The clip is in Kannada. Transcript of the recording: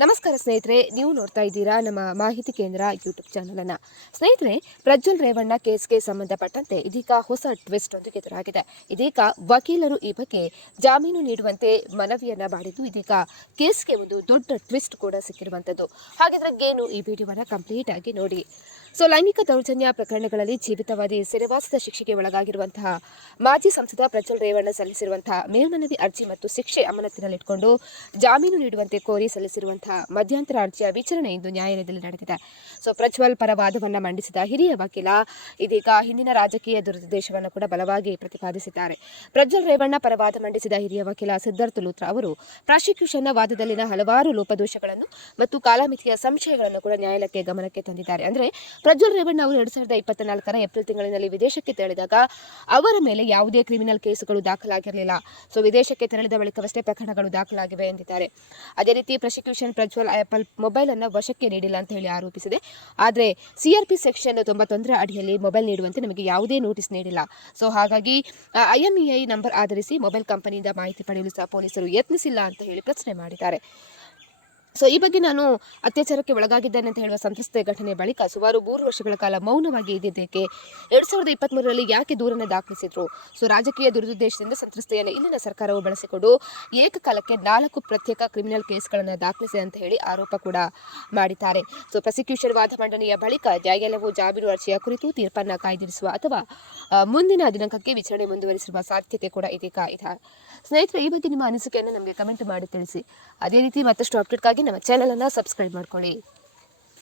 ನಮಸ್ಕಾರ ಸ್ನೇಹಿತರೆ, ನೀವು ನೋಡ್ತಾ ಇದ್ದೀರಾ ನಮ್ಮ ಮಾಹಿತಿ ಕೇಂದ್ರ ಯೂಟ್ಯೂಬ್ ಚಾನಲನ್ನು. ಸ್ನೇಹಿತರೆ, ಪ್ರಜ್ವಲ್ ರೇವಣ್ಣ ಕೇಸ್ಗೆ ಸಂಬಂಧಪಟ್ಟಂತೆ ಇದೀಗ ಹೊಸ ಟ್ವಿಸ್ಟ್ ಒಂದು ಎದುರಾಗಿದೆ. ಇದೀಗ ವಕೀಲರು ಈ ಬಗ್ಗೆ ಜಾಮೀನು ನೀಡುವಂತೆ ಮನವಿಯನ್ನ ಮಾಡಿದ್ದು ಇದೀಗ ಕೇಸ್ಗೆ ಒಂದು ದೊಡ್ಡ ಟ್ವಿಸ್ಟ್ ಕೂಡ ಸಿಕ್ಕಿರುವಂಥದ್ದು. ಹಾಗಿದ್ರೆ ಏನು ಈ ವಿಡಿಯೋವನ್ನು ಕಂಪ್ಲೀಟ್ ಆಗಿ ನೋಡಿ. ಸೊ ಲೈಂಗಿಕ ದೌರ್ಜನ್ಯ ಪ್ರಕರಣಗಳಲ್ಲಿ ಜೀವಿತವಾದಿ ಸೆರೆವಾಸದ ಶಿಕ್ಷೆಗೆ ಒಳಗಾಗಿರುವಂತಹ ಮಾಜಿ ಸಂಸದ ಪ್ರಜ್ವಲ್ ರೇವಣ್ಣ ಸಲ್ಲಿಸಿರುವಂತಹ ಮೇಲ್ಮನವಿ ಅರ್ಜಿ ಮತ್ತು ಶಿಕ್ಷೆ ಅಮಾನತಿನಲ್ಲಿಟ್ಕೊಂಡು ಜಾಮೀನು ನೀಡುವಂತೆ ಕೋರಿ ಸಲ್ಲಿಸಿರುವಂತಹ ಮಧ್ಯಂತರ ಅರ್ಜಿಯ ವಿಚಾರಣೆ ಇಂದು ನ್ಯಾಯಾಲಯದಲ್ಲಿ ನಡೆದಿದೆ. ಸೊ, ಪ್ರಜ್ವಲ್ ಪರ ವಾದವನ್ನು ಮಂಡಿಸಿದ ಹಿರಿಯ ವಕೀಲ ಇದೀಗ ಹಿಂದಿನ ರಾಜಕೀಯ ದುರುದ್ದೇಶವನ್ನು ಕೂಡ ಬಲವಾಗಿ ಪ್ರತಿಪಾದಿಸಿದ್ದಾರೆ. ಪ್ರಜ್ವಲ್ ರೇವಣ್ಣ ಪರ ವಾದ ಮಂಡಿಸಿದ ಹಿರಿಯ ವಕೀಲ ಸಿದ್ಧಾರ್ಥ ಲೂತ್ರ ಅವರು ಪ್ರಾಸಿಕ್ಯೂಷನ್ನ ವಾದದಲ್ಲಿನ ಹಲವಾರು ಲೋಪದೋಷಗಳನ್ನು ಮತ್ತು ಕಾಲಮಿತಿಯ ಸಂಶಯಗಳನ್ನು ಕೂಡ ನ್ಯಾಯಾಲಯಕ್ಕೆ ಗಮನಕ್ಕೆ ತಂದಿದ್ದಾರೆ. ಅಂದ್ರೆ, ಪ್ರಜ್ವಲ್ ರೇವಣ್ಣ ಅವರು ಎರಡ್ ಸಾವಿರದ ಇಪ್ಪತ್ತ ನಾಲ್ಕರ ಏಪ್ರಿಲ್ ತಿಂಗಳಿನಲ್ಲಿ ವಿದೇಶಕ್ಕೆ ತೆರಳಿದಾಗ ಅವರ ಮೇಲೆ ಯಾವುದೇ ಕ್ರಿಮಿನಲ್ ಕೇಸುಗಳು ದಾಖಲಾಗಿರಲಿಲ್ಲ. ಸೊ, ವಿದೇಶಕ್ಕೆ ತೆರಳಿದ ಬಳಿಕವಷ್ಟೇ ಪ್ರಕರಣಗಳು ದಾಖಲಾಗಿವೆ ಎಂದಿದ್ದಾರೆ. ಅದೇ ರೀತಿ, ಪ್ರಾಸಿಕ್ಯೂಷನ್ ಪ್ರಜ್ವಲ್ ಆಪಲ್ ಮೊಬೈಲ್ ಅನ್ನು ವಶಕ್ಕೆ ನೀಡಿಲ್ಲ ಅಂತ ಹೇಳಿ ಆರೋಪಿಸಿದೆ. ಆದರೆ ಸಿಆರ್ಪಿ ಸೆಕ್ಷನ್ ತೊಂಬತ್ತೊಂದರ ಅಡಿಯಲ್ಲಿ ಮೊಬೈಲ್ ನೀಡುವಂತೆ ನಮಗೆ ಯಾವುದೇ ನೋಟಿಸ್ ನೀಡಿಲ್ಲ. ಸೊ ಹಾಗಾಗಿ ಐಎಂಇಐ ನಂಬರ್ ಆಧರಿಸಿ ಮೊಬೈಲ್ ಕಂಪನಿಯಿಂದ ಮಾಹಿತಿ ಪಡೆಯಲು ಸಹ ಪೊಲೀಸರು ಯತ್ನಿಸಿಲ್ಲ ಅಂತ ಹೇಳಿ ಪ್ರಶ್ನೆ ಮಾಡಿದ್ದಾರೆ. ಸೊ ಈ ಬಗ್ಗೆ ನಾನು ಅತ್ಯಾಚಾರಕ್ಕೆ ಒಳಗಾಗಿದ್ದೇನೆ ಅಂತ ಹೇಳುವ ಸಂತ್ರಸ್ತೆ ಘಟನೆ ಬಳಿಕ ಸುಮಾರು ಮೂರು ವರ್ಷಗಳ ಕಾಲ ಮೌನವಾಗಿ ಇದ್ದಿದ್ದಕ್ಕೆ ಎರಡ್ ಸಾವಿರದ ಇಪ್ಪತ್ತ್ಮೂರರಲ್ಲಿ ಯಾಕೆ ದೂರನ್ನು ದಾಖಲಿಸಿದ್ರು? ಸೊ ರಾಜಕೀಯ ದುರುದ್ದೇಶದಿಂದ ಸಂತ್ರಸ್ತೆಯನ್ನು ಇಲ್ಲಿನ ಸರ್ಕಾರವು ಬಳಸಿಕೊಂಡು ಏಕಕಾಲಕ್ಕೆ ನಾಲ್ಕು ಪ್ರತ್ಯೇಕ ಕ್ರಿಮಿನಲ್ ಕೇಸ್ಗಳನ್ನು ದಾಖಲಿಸಿದೆ ಅಂತ ಹೇಳಿ ಆರೋಪ ಕೂಡ ಮಾಡಿದ್ದಾರೆ. ಸೊ ಪ್ರಾಸಿಕ್ಯೂಷನ್ ವಾದ ಮಂಡನೆಯ ಬಳಿಕ ನ್ಯಾಯಾಲಯವು ಜಾಮೀನು ಅರ್ಜಿಯ ಕುರಿತು ತೀರ್ಪನ್ನು ಕಾಯ್ದಿರಿಸುವ ಅಥವಾ ಮುಂದಿನ ದಿನಾಂಕಕ್ಕೆ ವಿಚಾರಣೆ ಮುಂದುವರಿಸಿರುವ ಸಾಧ್ಯತೆ ಕೂಡ ಇದೀಗ ಇದೆ. ಸ್ನೇಹಿತರೆ, ಈ ಬಗ್ಗೆ ನಿಮ್ಮ ಅನಿಸಿಕೆಯನ್ನು ನಮಗೆ ಕಮೆಂಟ್ ಮಾಡಿ ತಿಳಿಸಿ. ಅದೇ ರೀತಿ ಮತ್ತಷ್ಟು ಅಪ್ಡೇಟ್ಗಾಗಿ ನಮ್ಮ ಚಾನಲನ್ನು ಸಬ್ಸ್ಕ್ರೈಬ್ ಮಾಡ್ಕೊಳ್ಳಿ.